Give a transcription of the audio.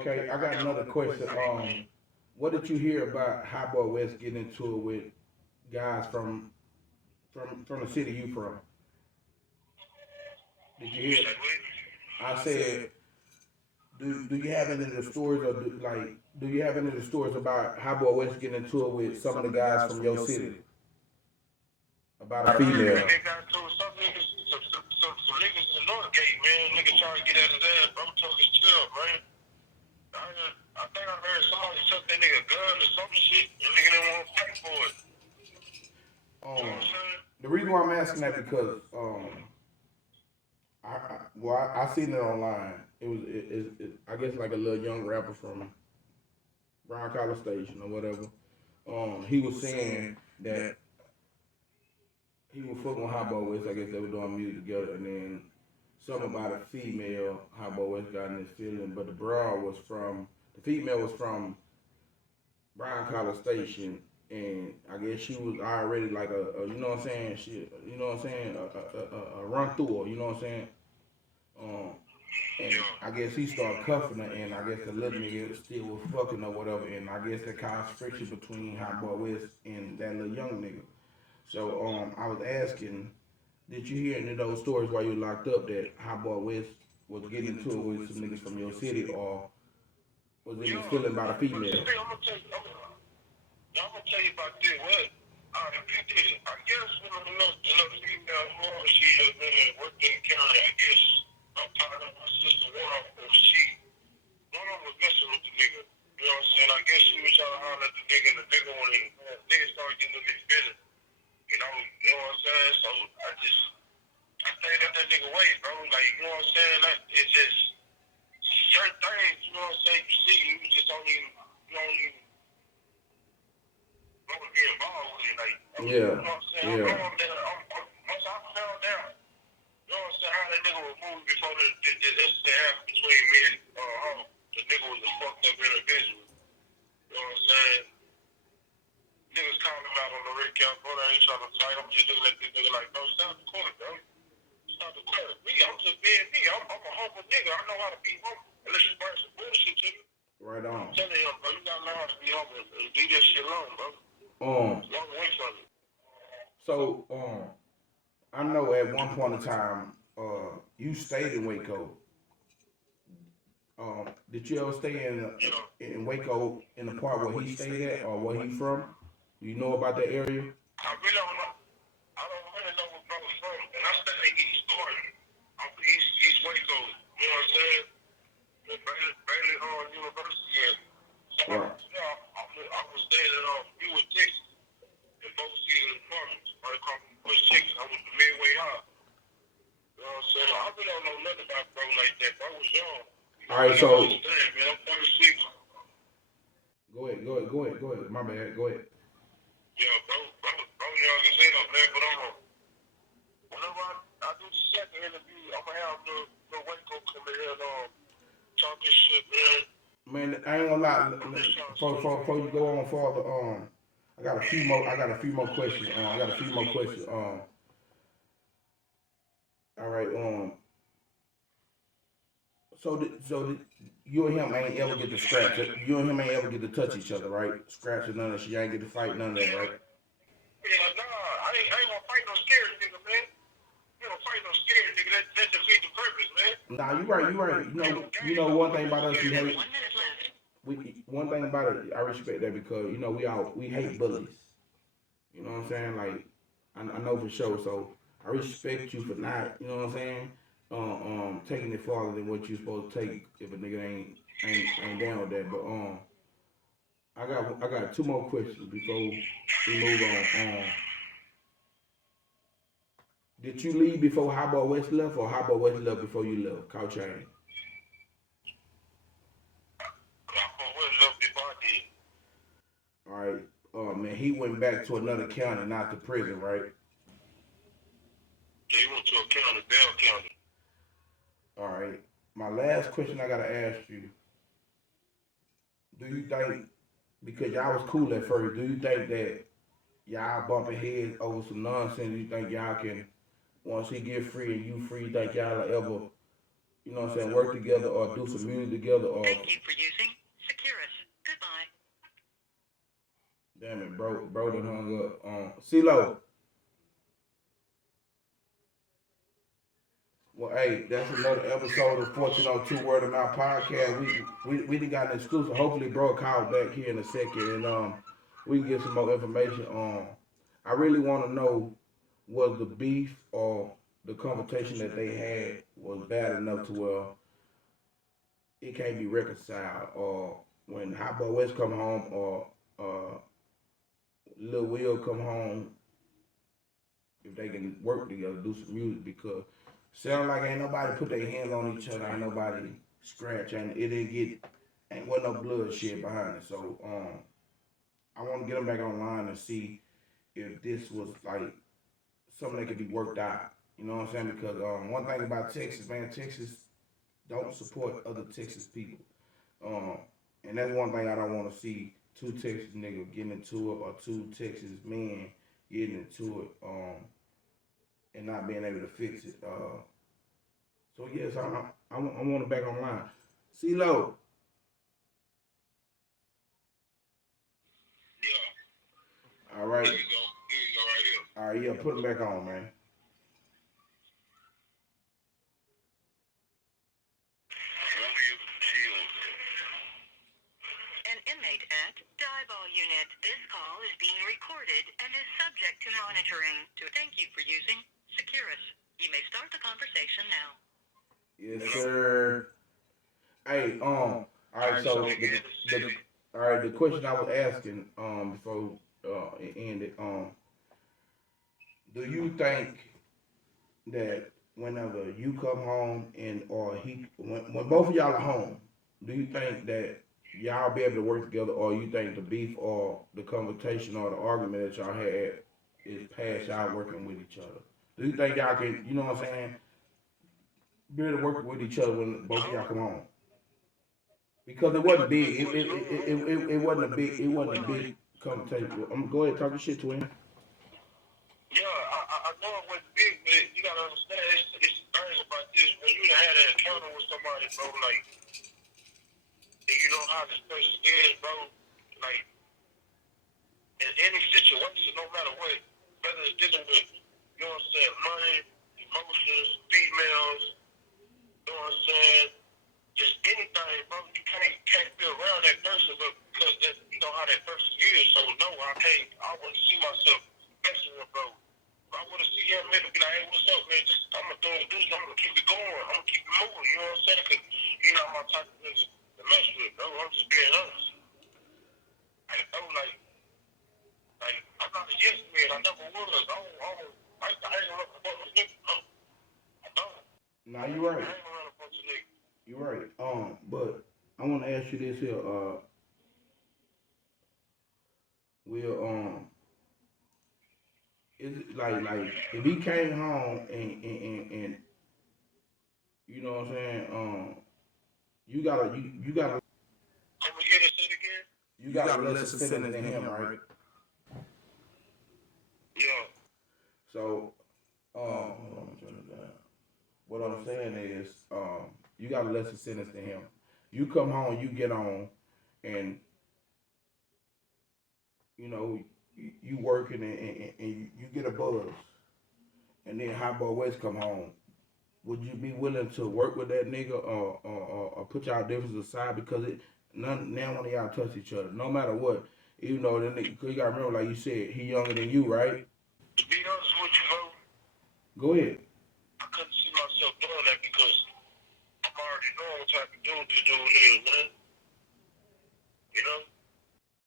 Okay, I got another question. What did you hear about Hotboy West getting into it with guys from the city you from? Did you You hear? say what? I said, do you have any of the stories or do you have any of the stories about Hotboy West getting into it with some of the guys from your city about a I heard female? that they got to some niggas, some niggas in Northgate, man. Niggas trying to get at his ass. I'm talking shit, man. I think I heard somebody took that nigga gun or some shit. And nigga didn't want to fight for it. You know what I'm saying? The reason why I'm asking that because I seen it online. It was I guess like a little young rapper from Brown College Station or whatever. He was saying that he was fucking with Hotboy West. I guess they were doing music together, and then something about a female Hotboy West got in his feeling, but the female was from Brown College Station, and I guess she was already like you know what I'm saying, you know what I'm saying, a run through her, you know what I'm saying. Um, and Yeah. I guess he started cuffing her, and I guess the little nigga still was fucking or whatever, and I guess that caused friction between Hotboy West and that little young nigga. So I was asking, did you hear any of those stories while you were locked up that Hotboy West was getting into it with some niggas from your city, or was in his Yeah. feeling about a But female? see, I'm gonna tell you about this. What? You did it. I guess when I'm another female more, she has been in working county. I guess I'm tired of my sister. One of them was messing with the nigga. You know what I'm saying? I guess she was trying to holler at the nigga, and the nigga wanted nigga started getting in his feelings. You know what I'm saying? So I stayed at that nigga way, bro. Like, you know what I'm saying? It's just certain things, you know what I'm saying? You see, you just don't even want to be involved with it. Like, you know Yeah, what I'm saying? I'm yeah. going there. Once I found out, you know what I'm saying, how that nigga was moving before the incident happened between me and her. The nigga was a fucked up individual. You know what I'm saying? Niggas calling him out on the red count, bro. I ain't trying to fight. I'm just looking at this nigga like, bro, stop the corner, bro. Stop the corner. Me, I'm just being me. I'm a humble nigga. I know how to be humble. Unless you bring some bullshit to me. Right I'm on. telling you, bro, you gotta learn how to be humble and leave this shit alone, bro. Um, Long way from it. so I know at one point in time, you stayed in Waco. Did you ever stay You know, in Waco in the part where he stayed at or where he from? Do you know about that area? I really don't know. I don't really know where bro's from. And I stay East Gordon. I'm East Waco. You know what I'm saying? Bailey University. And so Right. I was staying in Hewitt, Texas. In both seasons apartments. Right across from Bush, Texas. I went to Midway High. You know what I'm saying? I really don't know nothing about bro like that. Bro was young. You All know, right. I don't So understand, man. I'm 36. go ahead. My bad. Go ahead. Yeah, bro young as hell, man. But whenever I do the second interview, I'm gonna have the Waco come in here and talk this shit, man. Man, I ain't gonna lie. I'm just trying to Before you go on further, I got a few more. I got a few more questions. I got a few more questions. All right. You and him ain't ever get to scratch it. You and him ain't ever get to touch each other, right? Scratch or none of that shit. You ain't get to fight none of that, right? yeah, nah, I ain't gonna fight no scary nigga, man. You don't fight no scary nigga. That defeats the purpose, man. Nah, you right. You right. You know one thing about us, we hate. One thing about it, I respect that because we hate bullies. You know what I'm saying? Like I know for sure. So I respect you for not, you know what I'm saying? Taking it farther than what you supposed to take if a nigga ain't down with that. But I got two more questions before we move on. Did you leave before Hotboy West left, or Hotboy West left before you left? Call chain. I was up before I did. All right. Man, he went back to another county, not to prison, right? Yeah, he went to a county, Bell County. All right. My last question I gotta ask you: do you think, because y'all was cool at first, do you think that y'all bumping heads over some nonsense? You think y'all can, once he get free and you free, think y'all will ever you know what I'm saying, work together or do some music together or. Thank you for using Securus. Goodbye. Damn it, bro done hung up. CeeLo. Well, hey, that's another episode of 1402 Word of Mouth Podcast. We done got an exclusive. Hopefully, bro call back here in a second and we can get some more information. I really want to know, was the beef or the confrontation that they had was bad enough to where it can't be reconciled, or when Hotboy West come home or Lil Will come home, if they can work together, do some music, because sound like ain't nobody put their hands on each other, ain't nobody scratch, and it ain't wasn't no bloodshed behind it. So I want to get them back online and see if this was like something that could be worked out. You know what I'm saying? Because one thing about Texas, man, Texas don't support other Texas people, and that's one thing I don't want to see. Two Texas niggas getting into it, or two Texas men getting into it, and not being able to fix it. So yes, I want it back online. CeeLo. Yeah. All right. Here you go. Here you go right here. All right, yeah, put him back on, man. An inmate at Dieball Unit. This call is being recorded and is subject to monitoring. Thank you for using Securus. You may start the conversation now. Yes, sir. Hey, all right. So all right. The question I was asking, before it ended, do you think that whenever you come home and or when both of y'all are home, do you think that y'all be able to work together, or you think the beef or the conversation or the argument that y'all had is past y'all working with each other? Do you think y'all can, you know what I'm saying, be able to work with each other when both of y'all come home? Because it wasn't big. It wasn't a big. It wasn't a big conversation. I'm gonna go ahead and talk your shit to him. Yeah, I know it wasn't big, but you gotta understand, it's things about this. When you had an encounter with somebody, bro, like, and you know how this person is, bro, like, in any situation, no matter what, whether it's dealing with, you know what I'm saying, money, emotions, females, you know what I'm saying, just anything, bro, you can't be around that person, but because that, you know how that person is. So no, I wouldn't see myself messing with bro. I want to see him maybe be like, hey, what's up, man? Just I'm gonna throw a deuce, I'm gonna keep it going, I'm gonna keep it moving. You know what I'm saying? Cause you know my type of nigga to mess with, bro. I'm just being honest. I'm not a yes man. I never was. I don't like to hang around a bunch of niggas. No, I don't. Nah, you right. I hang around a bunch of niggas. You right. But I want to ask you this here. Will is it like if he came home and you know what I'm saying, you gotta Come again and say it again? you got a lesser sentence than him, right? Yeah. So hold on, turn it down. What I'm saying is, you got a lesser sentence than him. You come home, you get on, and you know you working and you get a buzz, and then Hotboy West come home. Would you be willing to work with that nigga, or put y'all differences aside, because now one of y'all touch each other, no matter what, even though that nigga, cause you gotta remember, like you said, he younger than you, right? To be honest with you, bro, Go ahead. I couldn't see myself doing that because I'm already knowing what type of dude this dude is, man. You know?